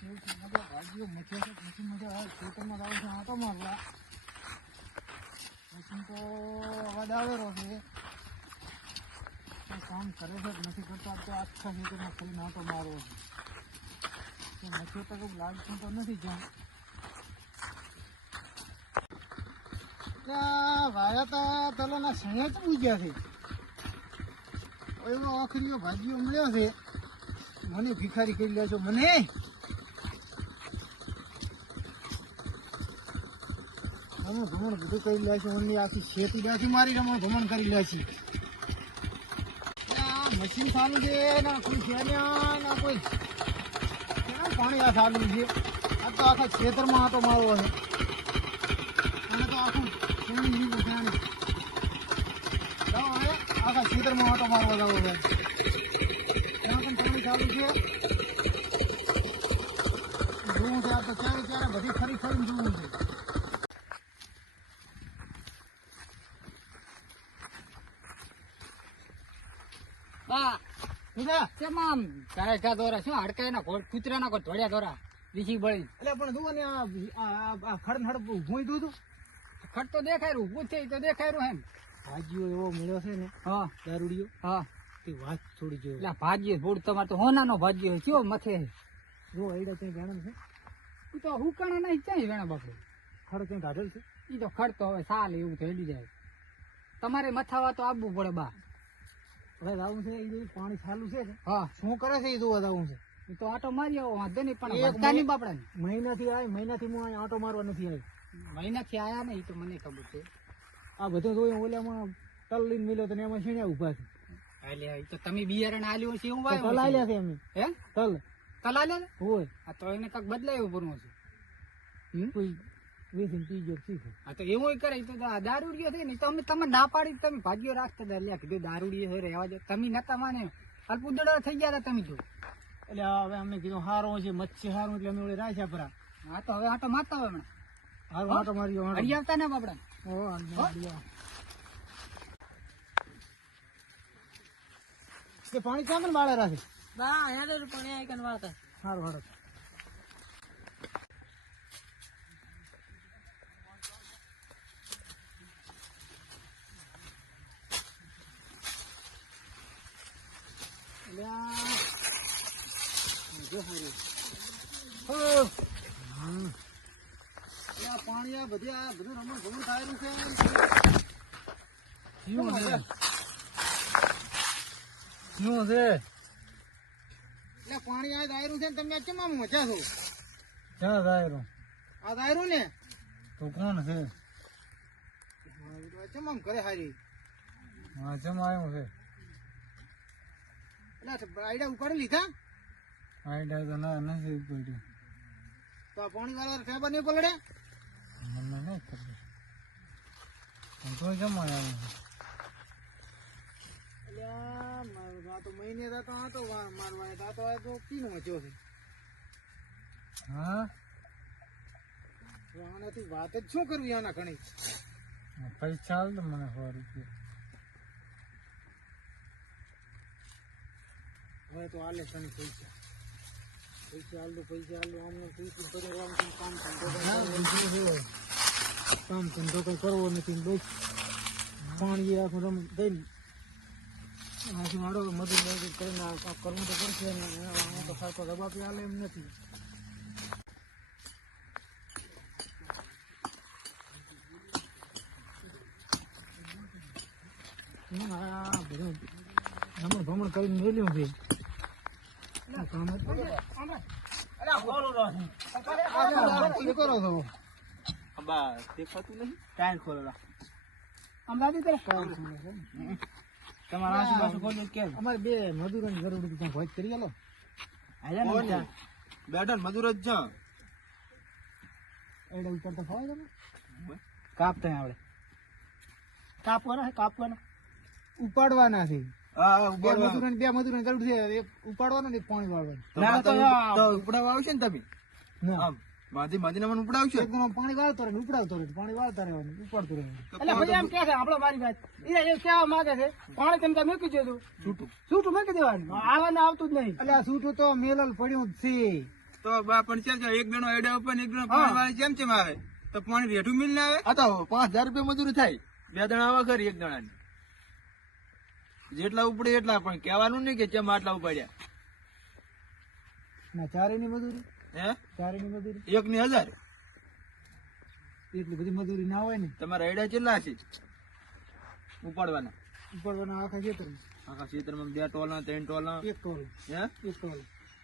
ભાગ્યો મચ્છર છે, મશીન મજા આવે ખેતરમાં આવે છે આટો મારવા. મશીન તો અવાજ આવેલો છે, કામ કરે છે કે નથી કરતા. તો આખા ખેતરમાં ફરીને આટો મારવો છે. મચ્છર તો કંઈક લાગતું તો નથી જ્યાં વાયા તા તલાના સણિયા જ પૂજ્યા છે. એવો આખરીઓ ભાજીઓ મળ્યો છે, મને ભિખારી કરી લે છો. મને ભ્રમણ બધું કરી લે છે. મને આખી ખેતી લે છે મારી રમણ ભ્રમણ કરી લે છે. મશીન ચાલુ છે ના કોઈ છે ના કોઈ પાણી આ ચાલુ છે. આ તો આખા ખેતરમાં આટો મારવો છે. અને તો આખું આખા ખેતરમાં આટો મારવા જવો છે. એમાં પણ પાણી ચાલુ છે. જોવું છે આ તો ચારે ચારે બધી ફરી ફરીને જોવું છે. ધોળ્યા ધોરા વિસી બળી એટલે પણ જુઓ ને આ ખડ ભૂઈ દૂધું ખડ તો દેખાય રહ્યું ઊભું છે તો દેખાય રહ્યું એમ. ભાજીઓ એવો મળ્યો છે ને, હા દારૂડિયો, હા તે વાત થોડી જો. એટલે ભાજીએ થોડું તમારે તો હોનાનો ભાજીઓ કયો મથે જો એડા ક્યાંય વેણમ છે, એ તો હુકાણા નહીં ક્યાંય વેણા બાપડે. ખડ ક્યાંય કાઢેલ છે. એ તો ખડ તો હવે સાલ એવું તો હેડી જાય. તમારે મથાવા તો આવવું પડે બા. હવે આવું છે એ પાણી ચાલુ છે ને, હા શું કરે છે એ જોવા જવું છે. એ તો આટો મારી આવો વાંધો નહીં, પણ એક વધતા નહીં બાપડા ને. મહિનાથી આવી, મહિનાથી હું અહીં આટો મારવા નથી આવી. મહિનાથી આયા ને એ તો મને ખબર છે. આ બધું જોયું ઓલામાં તલ લઈને મિલ્યો તો એમાં શીણ્યા ઉભા છે. એટલે એ તો તમે બિયારણ આલ્યું છે એવું તલ વાય આલ્યા છે એમ. હે તલ તલાલ્યા ને હોય આ તો એને કાંક બદલાયું પડવું છે. કોઈ વેચીને પી ગયો શીખે. હા તો એવું કરે તો દારૂડિયો થઈ ને તો અમે તમે ના પાડી તમે ભાગ્યો રાખતા હતા. એટલે કીધું દારૂડિયો હોય રહેવા દે. તમે નતા માને અલ્પુદડા થઈ ગયા હતા તમે જો. એટલે હવે અમને કીધું હારો છે મચ્છી હારું એટલે અમે ઓલે રાખ્યા પરા. હા તો હવે આટો મારતા હોય હમણાં હારું આટો માર્યો. હળી આવતા ને બાપડા. પાણી ક્યાં પણ બાળે રાખે પાણી આઈ વાળતા સારું હાડો. પાણી આ બધું રમણ ભમણ થાય છે. શું છે એટલે પાણી આ દાયરું છે ને તમે આ કેમ મજા છો? ક્યાં દાયરું? આ દાયરું ને તો કોણ છે? ચમ આમ કરે હારી. હા ચમ આવ્યું છે એટલે આઈડા ઉપાડી લીધા? આઈડા તો ના નથી ઉપાડ્યું. તો આ પાણી વાળા ખબર નહીં પલડે? મને નહીં ખબર. તો કેમ આવ્યું છે? તો મહિને તો મારવા તો પીનો મચ્યો છે. હા આનાથી વાત જ શું કરવી આના ઘણી. પૈસા હાલ તો મને 100 રૂપિયા. હવે તો હાલે તને પૈસા હાલ દો. અમને કામ ધંધો કઈ કરવો નથી. બસ પાણી આખું રમ દઈને મારો મજૂર કરીને કરવું તો પડશે ને. હું તો ખાતો રબાપી હાલે એમ નથી. બધું રમણ ભમણ કરીને મેલ્યું છે. અમારે બે મજૂરોની જરૂર હતી, ત્યાં ભોજ કરી આલો. બેઠા મજૂર જ છે. એડા ઉપર તો ખવાય તમે કાપતા આવડે. કાપવાના ઉપાડવાના છે. બે મજૂરોની જરૂર છે. એક ઉપાડવાનો ને પાણી વાળવાનું. ઉપડાવવા આવશે ને તમે? ના માધી મને ઉપડાવશો. પાણી વાળતો રહે ઉપડાવતો રહે. પાણી વાળતા રહેવાનું ઉપાડતું રહેવાનું. એટલે ભાઈ એમ કે છે આપડે મારી વાત એ કેવા માંગે છે પાણી તમે મૂકી દેજો છૂટું મૂકી દેવાનું. આવવાનું આવતું જ નહીં. એટલે આ છૂટું તો મેલલ પડ્યું જ છે. તો બા પણ કેમ છે એક જણો એડા ઉપર ને એક જણો પાણી વાળી જેમ આવે તો પાણી રેઠું મિલ ના આવે આ તો 5000 રૂપિયા મજૂરી થાય 2 જણા આવા ખરી એક જણાની જેટલા ઉપડે એટલા પણ કહેવાનું નહીં કે ચમ આટલા ઉપાડ્યા ના ચારેની મજૂરી હે ચારેની મજૂરી 1 ની 1000 એટલી બધી મજૂરી ના હોય ને તમારા એડા કેટલા છે ઉપાડવાના ઉપરવાના આખા ખેતરમાં આખા ક્ષેત્રમાં 2 ટોલા 3 ટોલા એક ટોલ હે એક ટોલ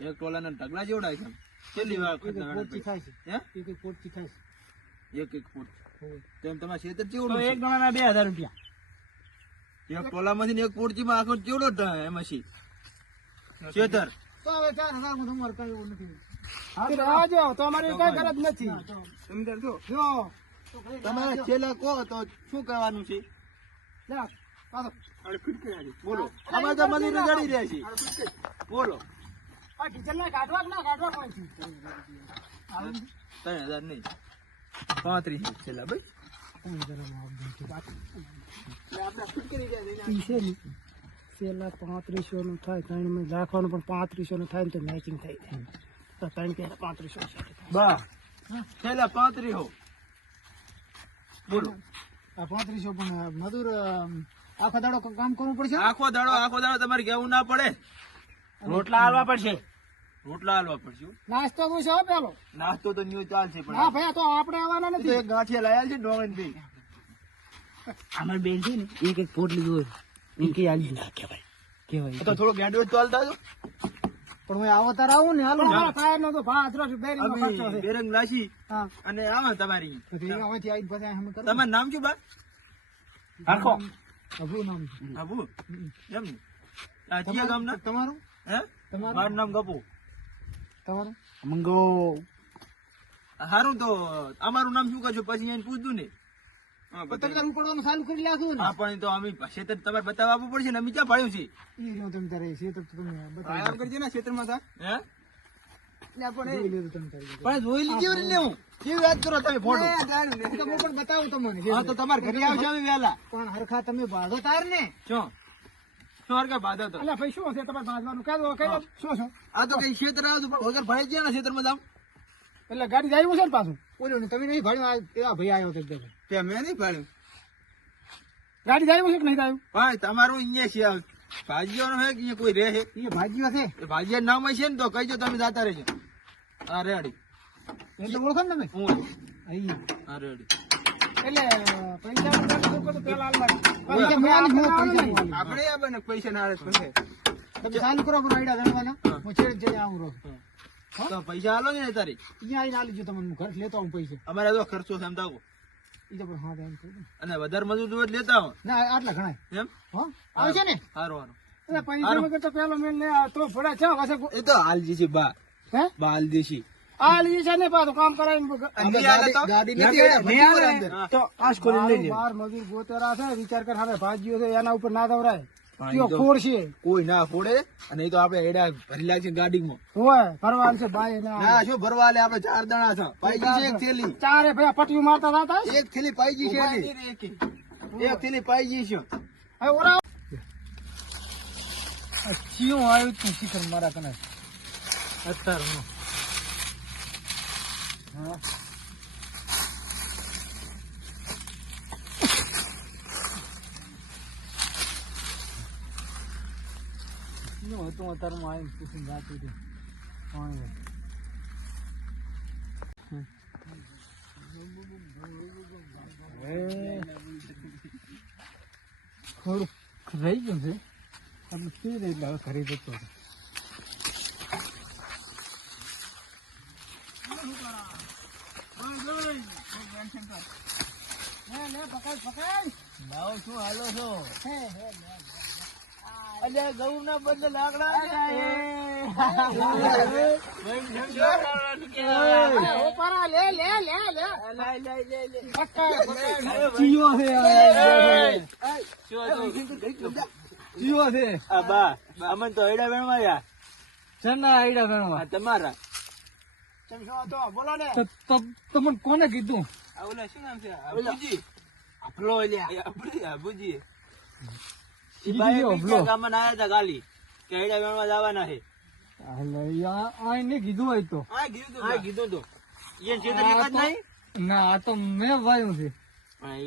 એક ટોલાના ઢગલા જેવડા છે કેટલી વાર એક પોટથી થાય છે હે એક પોટથી થાય એક ફૂટ છે તેમ તમારા ક્ષેત્ર કેવડું તો છે? એક જણાના 2000 રૂપિયા એક ટોલામાંથી ને એક પોટચીમાં આખો કેવડો એમાં છે ક્ષેત્ર તો હવે 4000 માં તમારે કઈ એવું નથી હા, તો આવજો તો અમારી કઈ ગરજ નથી સમજાર છો જો તમારે છેલ્લા કહો તો શું કહેવાનું છે જા પાછો બોલો અમારે તો મજૂરી ગળી રહ્યા છે બોલો આ ડીઝલ ના કાઢવા કે ના કાઢવા કોઈ છે 3000 નહીં 35 છેલ્લા ભાઈ છેલ્લા 3500 નું થાય 3 માં રાખવાનું પણ 3500 નું થાય ને તો મેચિંગ થઈ જાય તો 3 કે 3500 બા છેલ્લા 35 હો બોલો આ 3500 પણ મજૂર આખો દાડો કામ કરવું પડશે આખો દાડો તમારે કેવું ના પડે રોટલા હાલવા પડશે રોટલા હાલવા પડશે હો. નાસ્તો કોઈ છે પેલો નાસ્તો તો ન્યુ ચાલશે હા પણ ભાઈ તો આપણે આવવાના એ તો નથી એક ગાંઠિયા લાયા છે ડોંગન ભાઈ અમાર બેન છે ને એક પોટલી જોઈ એમ કે આલી કેવાય કેવાય તો થોડો ગાંડો જ ચાલતા છો પણ હું આવો તાર આવું ને હાલો ટાયર નો તો ભાત રસ બેરી નો ખર્ચો અમે છે બેરંગ લાશી હા અને આવા તમારી તો એ અહીંથી આવીને પછી અમે કરો તમારું નામ શું બા આખો અભુ નામ છે. આબુ એમ ને આ કયા ગામના તમારું હે તમારું મારું નામ ગપુ તમારું મંગો હારું તો અમારું નામ શું કહો પછી એને પૂછતું ને હા, તો બતાવી. તમે પડવાનું ચાલુ કરી નાખું ને હા પણ તો અમે ક્ષેત્ર તમારે બતાવવા આપવું પડશે ને અમે ક્યાં ભાડ્યું છે ઈ રહ્યો તમે તારે છે તો તમે બતાવી આરામ કરજે ને ક્ષેત્રમાં થા હે જોઈ લેજો તમે તારે પણ જોઈ લીધી ને લેવું કેવી વાત કરો તમે ફોટો તો હું પણ બતાવું તમને હા તો તમારે ઘરે આવશે અમે વહેલા પણ હરખા તમે બાંધો તાર ને શું શું હરકા બાધા તો એટલે ભાઈ શું છે તમારે બાંધવાનું કહો શું છે આ તો કઈ ક્ષેત્ર આવ્યું પણ વગર ભાઈ ગયા ને ક્ષેત્રમાં જામ એટલે ગાડી જાય છે ને પાછું બોલ્યો ને તમે નહીં ભાડ્યું આ એવા ભાઈ આવ્યો તો એકદમ તે મેં નહીં ભાડ્યું ગાડી જાય છે કે નહીં જાય ભાઈ તમારું અહીંયા છે આ ભાજીઓનો હે કે અહીંયા કોઈ રહે છે એ ભાજીઓ છે એ ભાજીયા નામ હશે ને તો કહીજો તમે જાતા રહેજો હા રેડી એ તો ઓળખો ને તમે હું અહીં હા રેડી એટલે પૈસા તો પેલા પૈસા મેં આલી જ પૈસા નહીં આલી. આપણે આ બને પૈસા ના આવે તો પછી તમે ચાલુ કરો પણ આઈડા ગણવાના હા. હું છેડે છેડે આવું રહું તો પૈસા હાલો ને તારી અહીંયા આવીને આલી જો તમને હું ઘર લેતો આવું પૈસા અમારે તો ખર્ચો છે એમ તાકો ઈ તો પણ હા એમ કહું. અને વધારે મજૂર જોવે તો લેતા આવો ના આટલા ઘણા એમ હો આવશે ને સારું સારું એટલે પૈસા વગર તો પેલો મેલ લે તો ભડા છે પાછા એ તો હાલજી છે બા હે બા હાલજી છે આ લીધી છે ને પાછું કામ કરાવીને અમે હાલે તો ગાડી નથી, નથી મેં ભટ્ટી આલે. અંદર. હા. તો આજ ખોલી લઈ લે બાર મજૂર ગોતેરા છે વિચાર કર હવે ભાજીઓ છે એના ઉપર ના દવરાય કયો ફોડ છે કોઈ ના ફોડે અને એ તો આપણે એડા ભરેલા છે ગાડીમાં હોય ફરવાન છે ભાઈ ના શું ભરવા લે આપણે 4 દાણા છે પાઈજી છે એક થેલી ચારે ભાઈ પટીયું મારતા હતા એક થેલી પાઈજી છે એની. એક થેલી પાઈજી છે હવે ઓરા ચિયો આવ્યું તું શિખર મારા કને અત્યારનો હા નું હતું અત્યારમાં આવીને પૂછીને વાત હતી પાણી થોડુંક રહી ગયું છે આપણે કેવી રીતે હવે ઘરે જતો હતો. લે પકડ પકડ લાવો શું હાલો છો હે અલ્યા ઘઉં ના બદલે લાકડા ઓપારા લે લે લે લે ચિયો છે ચિયો છે આ બા અમન તો એડા વેણવા યા ચના આઈડા ગણવા તમારા બોલો ને તમને કોને કીધું આ ઓલા શું નામ છે અબુજી આપલો લ્યા અબુજી ઈ અભલો. ગામમાં આયા હતા ગાલી કે એડા વેણવા જવાના છે આઈને કીધું હોય તો કીધું તો ઈ છેતરી વાત નહીં ના આ તો મેં વાયું છે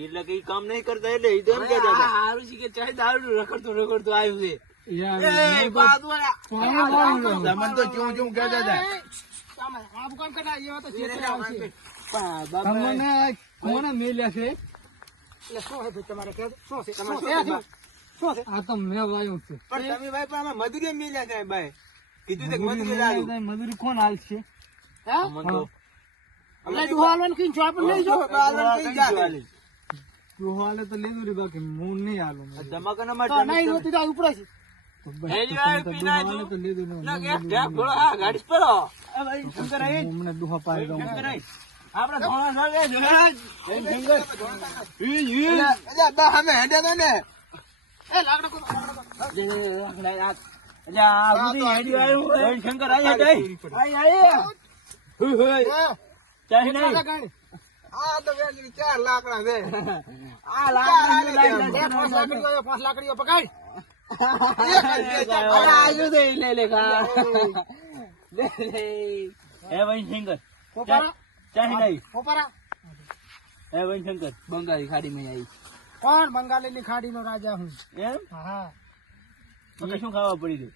એટલે કઈ કામ નહીં કરતા એટલે ઈ તો એમ કહેતા હતા હારું છે કે ચાહે દારૂ રખડતો આવ્યું છે યાર કોને વાયું છે? તમને તો ચું કહેતા હતા આપ કામ કરા એવા તો છેતરે આવશે. તમને કોને મેલ્યા છે? એટલે શું હે ભાઈ તમારે કહેજો? શું છે તમારે શું છે? આ તો મેં વાયું છે. પણ તમે ભાઈ પણ આમાં મજૂરી મિલ્યા છે ભાઈ કીધું તે મજૂરી લાવ્યું મજૂરી કોણ હાલ છે? હે? એટલે દુહાલવાનું કઈ જો આપણે લઈ જાઓ. તું હાલે તો લેવું રે બાકી હું નહીં હાલું. તો નહીં હોતી તો આ ઉપડે છે. તો બસ તો તમે તો હાલે તો લેવું હમણાં દુહા પાડી દઉં. અમે હેડ્યા તો ને એ લાકડો કો શંકર આ તો વેચી 4 લાકડા છે આ લાકડા 5 લાકડીઓ પકડ. બંગાળી ખાડી માં આવી કોણ બંગાળી ની ખાડી નો રાજા હું? એમ હા શું ખાવા પડી ગયું